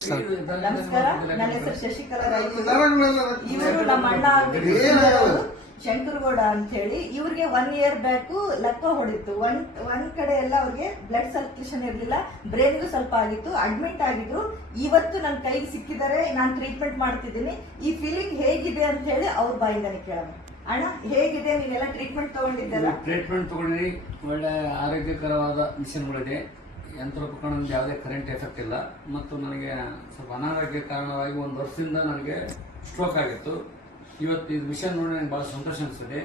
ನಮಸ್ಕಾರ, ನನ್ನ ಹೆಸರು ಶಶಿಕಲಾ ರಾಯಚೂರು. ಇವರು ನಮ್ಮ ಅಣ್ಣ ಶಂಕರಗೌಡ ಅಂತ ಹೇಳಿ. ಇವ್ರಿಗೆ 1 year ಬ್ಯಾಕ್ ಲಕ್ಕ ಹೊಡಿತ್ತು. ಒಂದ್ ಕಡೆ ಎಲ್ಲ ಅವ್ರಿಗೆ ಬ್ಲಡ್ ಸರ್ಕ್ಯುಲೇಷನ್ ಇರ್ಲಿಲ್ಲ, ಬ್ರೈನ್ಗೂ ಸ್ವಲ್ಪ ಆಗಿತ್ತು, ಅಡ್ಮಿಟ್ ಆಗಿದ್ರು. ಇವತ್ತು ನನ್ನ ಕೈಗೆ ಸಿಕ್ಕಿದ್ದಾರೆ, ನಾನು ಟ್ರೀಟ್ಮೆಂಟ್ ಮಾಡ್ತಿದ್ದೀನಿ. ಈ ಫೀಲಿಂಗ್ ಹೇಗಿದೆ ಅಂತ ಹೇಳಿ ಅವ್ರ ಬಾಯಿಂದಾನೆ ಕೇಳೋಣ. ಅಣ್ಣ ಹೇಗಿದೆ, ನೀವೆಲ್ಲ ಟ್ರೀಟ್ಮೆಂಟ್ ತಗೊಂಡಿದ್ದಲ್ಲ? ಟ್ರೀಟ್ಮೆಂಟ್ ತಗೊಂಡಿನಿ. ಒಳ್ಳೆ ಆರೋಗ್ಯಕರವಾದ ಮಿಷನ್ಗಳಿದೆ. ಯಂತ್ರೋಪಕರಣದಿಂದ ಯಾವುದೇ ಕರೆಂಟ್ ಎಫೆಕ್ಟ್ ಇಲ್ಲ. ಮತ್ತು ನನಗೆ ಸ್ವಲ್ಪ ಅನಾರೋಗ್ಯ ಕಾರಣವಾಗಿ 1 ವರ್ಷದಿಂದ ನನಗೆ ಸ್ಟ್ರೋಕ್ ಆಗಿತ್ತು. ಇವತ್ತು ಇದು ಮಿಷನ್ ನೋಡಿ ನನಗೆ ಭಾಳ ಸಂತೋಷ ಅನಿಸ್ತದೆ.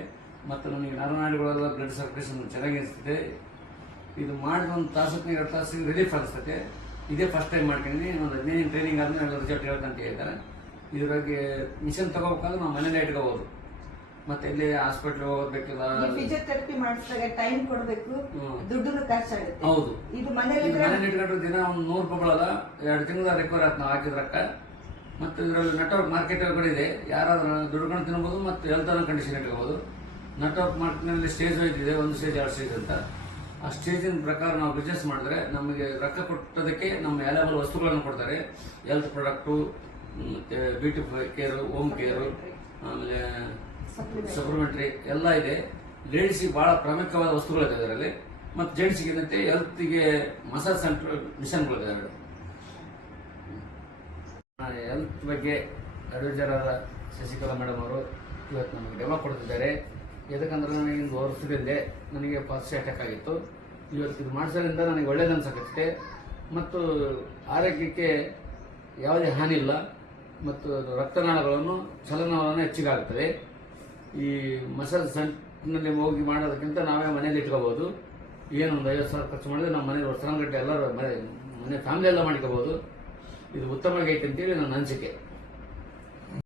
ಮತ್ತು ನನಗೆ ನರನಾಡಿಗಳೆಲ್ಲ ಬ್ಲಡ್ ಸರ್ಕ್ಯುಲೇಷನ್ ಚೆನ್ನಾಗಿ ಅನಿಸ್ತದೆ. ಇದು ಮಾಡಿದ 1 ತಾಸಕ್ಕೆ 2 ತಾಸಿಗೆ ರಿಲೀಫ್ ಅನಿಸ್ತದೆ. ಇದೇ ಫಸ್ಟ್ ಟೈಮ್ ಮಾಡ್ಕೊಂಡಿದ್ದೀನಿ. ಒಂದು 15 ಟ್ರೈನಿಂಗ್ ಆದ್ಮೇಲೆ ಎಲ್ಲ ರಿಸಲ್ಟ್ ಹೇಳ್ತಂತ ಹೇಳ್ತಾರೆ. ಇದ್ರಾಗೆ ಮಿಷನ್ ತಗೋಬೇಕಾದ್ರೆ ನಾವು ಮನೇಲೆ ಇಟ್ಕೋಬಹುದು. ಮತ್ತೆ ಇಲ್ಲಿ ಹಾಸ್ಪಿಟಲ್ ಹೋಗಬೇಕಿಲ್ಲ. ಫಿಸಿಯೋಥೆರಪಿ ಮಾಡಿಸಿದಾಗ ಟೈಮ್ ಕೊಡಬೇಕು, ದುಡ್ಡು ಖರ್ಚಾಗುತ್ತೆ. ಹೌದು, ಇದು ಮನೇಲಿ ಇಟ್ಕೊಂಡ್ರೆ ದಿನ ಒಂದು 100 ರೂಪಾಯಿ ಬೀಳಲ್ಲ. 2 ತಿಂಗಳ ರಿಕವರ್ ಆಯ್ತು ನಾವು ಹಾಕಿದ್ರಕ್ಕ. ಮತ್ತು ಇದರಲ್ಲಿ ನೆಟ್ವರ್ಕ್ ಮಾರ್ಕೆಟ್ ಇದೆ. ಯಾರಾದ್ರೂ ದುಡ್ಕೊಂಡು ತಿನ್ಬೋದು ಮತ್ತು ಹೆಲ್ತ್ ಕಂಡೀಷನ್ ಇಟ್ಕೋಬಹುದು. ನೆಟ್ವರ್ಕ್ ಮಾರ್ಕೆಟ್ನಲ್ಲಿ ಸ್ಟೇಜ್ ಇದೆ, 1 ಸ್ಟೇಜ್ 2 ಸ್ಟೇಜ್ ಅಂತ. ಆ ಸ್ಟೇಜಿನ ಪ್ರಕಾರ ನಾವು ಬಿಸ್ನೆಸ್ ಮಾಡಿದ್ರೆ ನಮಗೆ ರೊಕ್ಕ ಕೊಟ್ಟದಕ್ಕೆ ನಮ್ಮ ವ್ಯಾಲ್ಯೂಬಲ್ ವಸ್ತುಗಳನ್ನು ಕೊಡ್ತಾರೆ. ಹೆಲ್ತ್ ಪ್ರಾಡಕ್ಟು, ಮತ್ತೆ ಬ್ಯೂಟಿ ಕೇರು, ಹೋಮ್ ಕೇರು, ಆಮೇಲೆ ಸಪ್ಲಿಮೆಂಟರಿ ಎಲ್ಲ ಇದೆ. ಲೇಡೀಸ್ಗೆ ಬಹಳ ಪ್ರಮುಖವಾದ ವಸ್ತುಗಳಿದೆ ಅದರಲ್ಲಿ. ಮತ್ತು ಜೆಂಟ್ಸ್ಗೆ ಏನಂತೆ ಹೆಲ್ತ್ಗೆ ಮಸಾಜ್ ಸೆಂಟರ್ ಮಿಷನ್ಗಳಿದೆ. ಹೆಲ್ತ್ ಬಗ್ಗೆ ಅಡ್ವೈಸರ್ ಆದ ಶಶಿಕಲಾ ಮೇಡಮ್ ಅವರು ಇವತ್ತು ನಮಗೆ ಡೆಮೋ ಕೊಡ್ತಿದ್ದಾರೆ. ಯಾಕಂದ್ರೆ ನನಗೆ 1 ವರ್ಷದಿಂದೆ ನನಗೆ ಪಾಲ್ಸಿ ಅಟ್ಯಾಕ್ ಆಗಿತ್ತು. ಇವತ್ತು ಇದು ಮಾಡಿಸೋದ್ರಿಂದ ನನಗೆ ಒಳ್ಳೇದು ಅನ್ಸಕತ್ತೆ. ಮತ್ತು ಆರೋಗ್ಯಕ್ಕೆ ಯಾವುದೇ ಹಾನಿ ಇಲ್ಲ. ಮತ್ತು ರಕ್ತನಾಳಗಳನ್ನು ಚಲನವಲನ ಹೆಚ್ಚಿಗಾಗುತ್ತದೆ. ಈ ಮಸಾಜ್ ಸೆಂಟರ್ನಲ್ಲಿ ಹೋಗಿ ಮಾಡೋದಕ್ಕಿಂತ ನಾವೇ ಮನೇಲಿ ಇಟ್ಕೋಬಹುದು. ಏನೊಂದು 50,000 ಖರ್ಚು ಮಾಡಿದ್ರೆ ನಮ್ಮ ಮನೆ ವರ್ಷಾನುಗಟ್ಟಲೆ ಎಲ್ಲರೂ ಮನೆ ಫ್ಯಾಮಿಲಿ ಎಲ್ಲ ಮಾಡ್ಕೋಬಹುದು. ಇದು ಉತ್ತಮವಾಗಿ ಐತೆ ಅಂತೇಳಿ ನನ್ನ ಅನಿಸಿಕೆ.